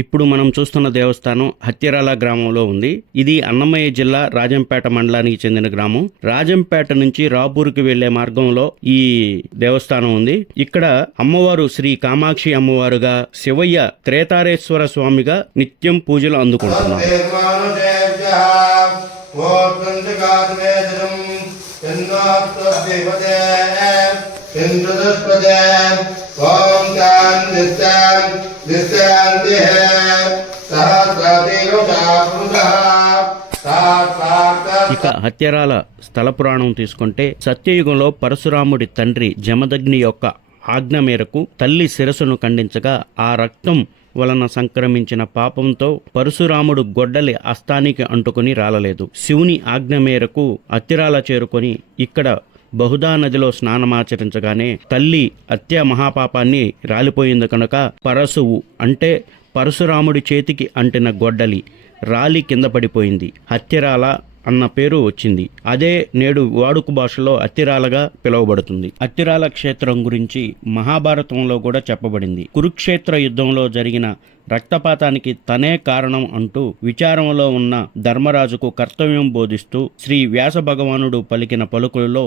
ఇప్పుడు మనం చూస్తున్న దేవస్థానం హత్యరాల గ్రామంలో ఉంది. ఇది అన్నమయ్య జిల్లా రాజంపేట మండలానికి చెందిన గ్రామం. రాజంపేట నుంచి రాపూర్కి వెళ్లే మార్గంలో ఈ దేవస్థానం ఉంది. ఇక్కడ అమ్మవారు శ్రీ కామాక్షి అమ్మవారుగా, శివయ్య త్రేతారేశ్వర స్వామిగా నిత్యం పూజలు అందుకుంటున్నారు. ఇక హత్యరాల స్థల పురాణం తీసుకుంటే, సత్యయుగంలో పరశురాముడి తండ్రి జమదగ్ని యొక్క ఆజ్ఞ మేరకు తల్లి శిరస్సును ఖండించగా ఆ రక్తం వలన సంక్రమించిన పాపంతో పరశురాముడు గొడ్డలి అస్తానికి అంటుకుని రాలలేదు. శివుని ఆజ్ఞ మేరకు హత్యరాల చేరుకొని ఇక్కడ బహుదా నదిలో స్నానమాచరించగానే తల్లి హత్య మహాపాపాన్ని రాలిపోయింది కనుక పరశువు అంటే పరశురాముడి చేతికి అంటిన గొడ్డలి రాలి కింద పడిపోయింది. హత్యరాల అన్న పేరు వచ్చింది. అదే నేడు వాడుక భాషలో అత్తిరాలగా పిలువబడుతుంది. అత్తిరాల క్షేత్రం గురించి మహాభారతంలో కూడా చెప్పబడింది. కురుక్షేత్ర యుద్ధంలో జరిగిన రక్తపాతానికి తనే కారణం అంటూ విచారంలో ఉన్న ధర్మరాజుకు కర్తవ్యం బోధిస్తూ శ్రీ వ్యాస భగవానుడు పలికిన పలుకులలో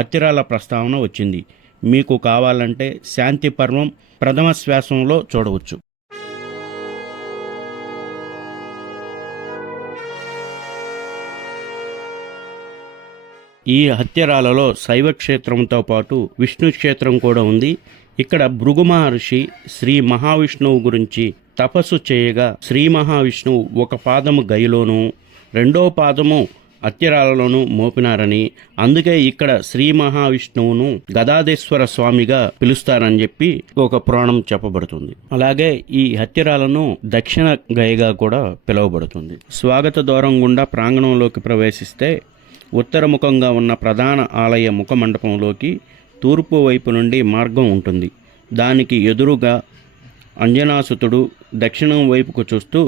అత్తిరాల ప్రస్తావన వచ్చింది. మీకు కావాలంటే శాంతి పర్వం ప్రథమ శ్వాసంలో చూడవచ్చు. ఈ హత్యరాలలో శైవ క్షేత్రంతో పాటు విష్ణు క్షేత్రం కూడా ఉంది. ఇక్కడ భృగు మహర్షి శ్రీ మహావిష్ణువు గురించి తపస్సు చేయగా శ్రీ మహావిష్ణువు ఒక పాదము గైలోను, రెండో పాదము హత్యరాలలోనూ మోపినారని, అందుకే ఇక్కడ శ్రీ మహావిష్ణువును గదాధేశ్వర స్వామిగా పిలుస్తారని చెప్పి ఒక పురాణం చెప్పబడుతుంది. అలాగే ఈ హత్యరాలను దక్షిణ గయగా కూడా పిలువబడుతుంది. స్వాగత ద్వారం గుండా ప్రాంగణంలోకి ప్రవేశిస్తే ఉత్తరముఖంగా ఉన్న ప్రధాన ఆలయ ముఖ మండపంలోకి తూర్పు వైపు నుండి మార్గం ఉంటుంది. దానికి ఎదురుగా అంజనాసుతుడు దక్షిణం వైపుకు చూస్తూ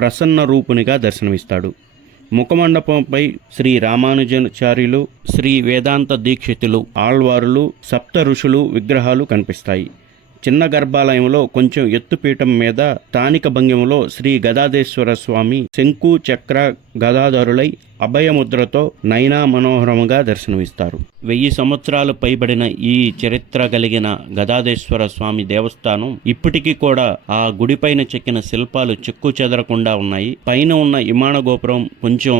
ప్రసన్న రూపునిగా దర్శనమిస్తాడు. ముఖమండపంపై శ్రీ రామానుజాచార్యులు, శ్రీ వేదాంత దీక్షితులు, ఆళ్వారులు, సప్త ఋషులు విగ్రహాలు కనిపిస్తాయి. చిన్న గర్భాలయంలో కొంచెం ఎత్తుపీఠం మీద స్థానిక భంగిమలో శ్రీ గదాధేశ్వర స్వామి శంకు చక్ర గదాధరులై అభయముద్రతో నయనా మనోహరముగా దర్శనమిస్తారు. 1000 సంవత్సరాలు పైబడిన ఈ చరిత్ర కలిగిన గదాధేశ్వర స్వామి దేవస్థానం ఇప్పటికీ కూడా ఆ గుడిపైన చెక్కిన శిల్పాలు చెక్కు చెదరకుండా ఉన్నాయి. పైన ఉన్న విమాన గోపురం కొంచెం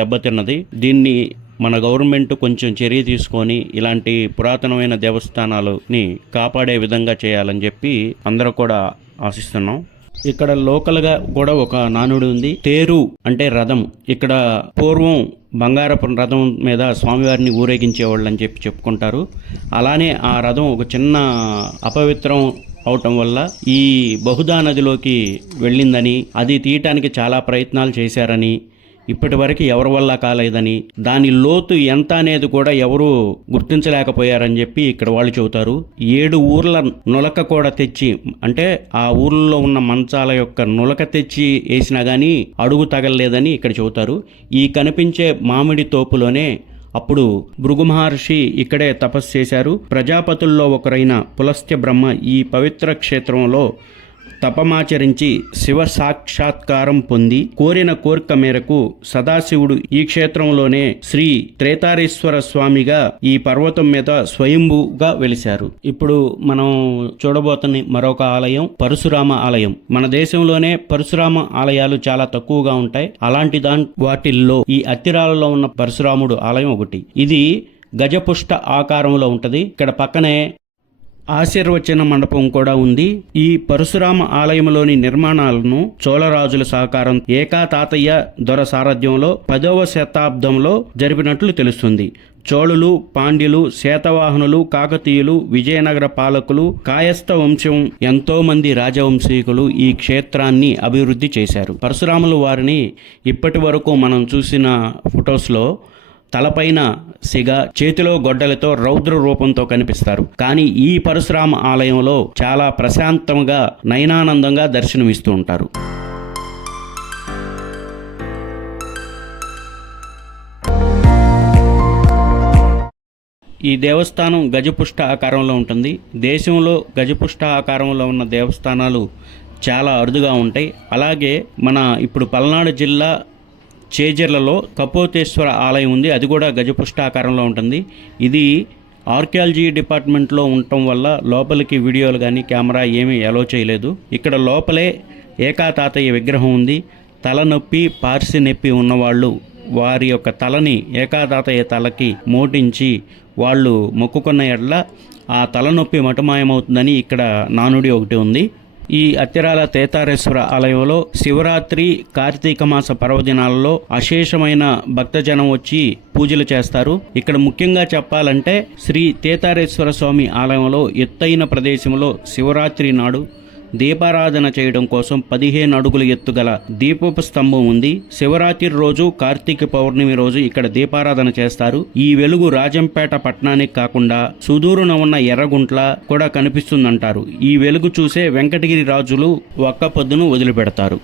దెబ్బతిన్నది. దీన్ని మన గవర్నమెంట్ కొంచెం చర్య తీసుకొని ఇలాంటి పురాతనమైన దేవస్థానాలని కాపాడే విధంగా చేయాలని చెప్పి అందరూ కూడా ఆశిస్తున్నాం. ఇక్కడ లోకల్గా కూడా ఒక నానుడి ఉంది. తేరు అంటే రథం. ఇక్కడ పూర్వం బంగారపు రథం మీద స్వామివారిని ఊరేగించేవాళ్ళు అని చెప్పి చెప్పుకుంటారు. అలానే ఆ రథం ఒక చిన్న అపవిత్రం అవటం వల్ల ఈ బహుదా నదిలోకి వెళ్ళిందని, అది తీయటానికి చాలా ప్రయత్నాలు చేశారని, ఇప్పటి వరకు ఎవరి వల్ల కాలేదని, దాని లోతు ఎంత అనేది కూడా ఎవరు గుర్తించలేకపోయారని చెప్పి ఇక్కడ వాళ్ళు చెబుతారు. 7 ఊర్ల నులక కూడా తెచ్చి, అంటే ఆ ఊర్లో ఉన్న మంచాల యొక్క నులక తెచ్చి వేసినా కానీ అడుగు తగలలేదని ఇక్కడ చెబుతారు. ఈ కనిపించే మామిడి తోపులోనే అప్పుడు భృగు మహర్షి ఇక్కడే తపస్సు చేశారు. ప్రజాపతుల్లో ఒకరైన పులస్త్య బ్రహ్మ ఈ పవిత్ర క్షేత్రంలో తపమాచరించి శివ సాక్షాత్కారం పొంది కోరిన కోరిక మేరకు సదాశివుడు ఈ క్షేత్రంలోనే శ్రీ త్రేతారేశ్వర స్వామిగా ఈ పర్వతం మీద స్వయంభూగా వెలిశారు. ఇప్పుడు మనం చూడబోతున్న మరొక ఆలయం పరశురామ ఆలయం. మన దేశంలోనే పరశురామ ఆలయాలు చాలా తక్కువగా ఉంటాయి. అలాంటి వాటిల్లో ఈ అత్తిరాలలో ఉన్న పరశురాముడు ఆలయం ఒకటి. ఇది గజపుష్ట ఆకారంలో ఉంటది. ఇక్కడ పక్కనే ఆశీర్వచన మండపం కూడా ఉంది. ఈ పరశురామ ఆలయంలోని నిర్మాణాలను చోళరాజుల సహకారం ఏకాతాతయ్య దొర సారథ్యంలో 10వ శతాబ్దంలో జరిపినట్లు తెలుస్తుంది. చోళులు, పాండ్యులు, శాతవాహనులు, కాకతీయులు, విజయనగర పాలకులు, కాయస్థ వంశం ఎంతో మంది రాజవంశీకులు ఈ క్షేత్రాన్ని అభివృద్ధి చేశారు. పరశురాములు వారిని ఇప్పటి వరకు మనం చూసిన ఫొటోస్లో తలపైన సిగ, చేతిలో గొడ్డలతో రౌద్ర రూపంతో కనిపిస్తారు. కానీ ఈ పరశురామ ఆలయంలో చాలా ప్రశాంతంగా నయనానందంగా దర్శనమిస్తూ ఉంటారు. ఈ దేవస్థానం గజపుష్ట ఆకారంలో ఉంటుంది. దేశంలో గజపుష్ట ఆకారంలో ఉన్న దేవస్థానాలు చాలా అరుదుగా ఉంటాయి. అలాగే మన ఇప్పుడు పల్నాడు జిల్లా చేజర్లలో కపోతేశ్వర ఆలయం ఉంది. అది కూడా గజపుష్టాకారంలో ఉంటుంది. ఇది ఆర్కియాలజీ డిపార్ట్మెంట్లో ఉండటం వల్ల లోపలికి వీడియోలు కానీ కెమెరా ఏమీ అలో చేయలేదు. ఇక్కడ లోపలే ఏకాతాతయ్య విగ్రహం ఉంది. తలనొప్పి పార్సి నొప్పి ఉన్నవాళ్ళు వారి యొక్క తలని ఏకాతాతయ్య తలకి మోటించి వాళ్ళు మొక్కుకున్న ఎడల ఆ తలనొప్పి మటుమాయమవుతుందని ఇక్కడ నానుడి ఒకటి ఉంది. ఈ అత్తిరాల తేతారేశ్వర ఆలయంలో శివరాత్రి, కార్తీక మాస పర్వదినాలలో అశేషమైన భక్తజనం వచ్చి పూజలు చేస్తారు. ఇక్కడ ముఖ్యంగా చెప్పాలంటే శ్రీ తేతారేశ్వర స్వామి ఆలయంలో ఎత్తైన ప్రదేశంలో శివరాత్రి నాడు దీపారాధన చేయడం కోసం 15 అడుగుల ఎత్తుగల దీపపు స్తంభం ఉంది. శివరాత్రి రోజు, కార్తీక పౌర్ణమి రోజు ఇక్కడ దీపారాధన చేస్తారు. ఈ వెలుగు రాజంపేట పట్టణానికి కాకుండా సుదూరున ఉన్న ఎర్రగుంట్ల కూడా కనిపిస్తుందంటారు. ఈ వెలుగు చూసే వెంకటగిరి రాజులు ఒక్క పొద్దును వదిలిపెడతారు.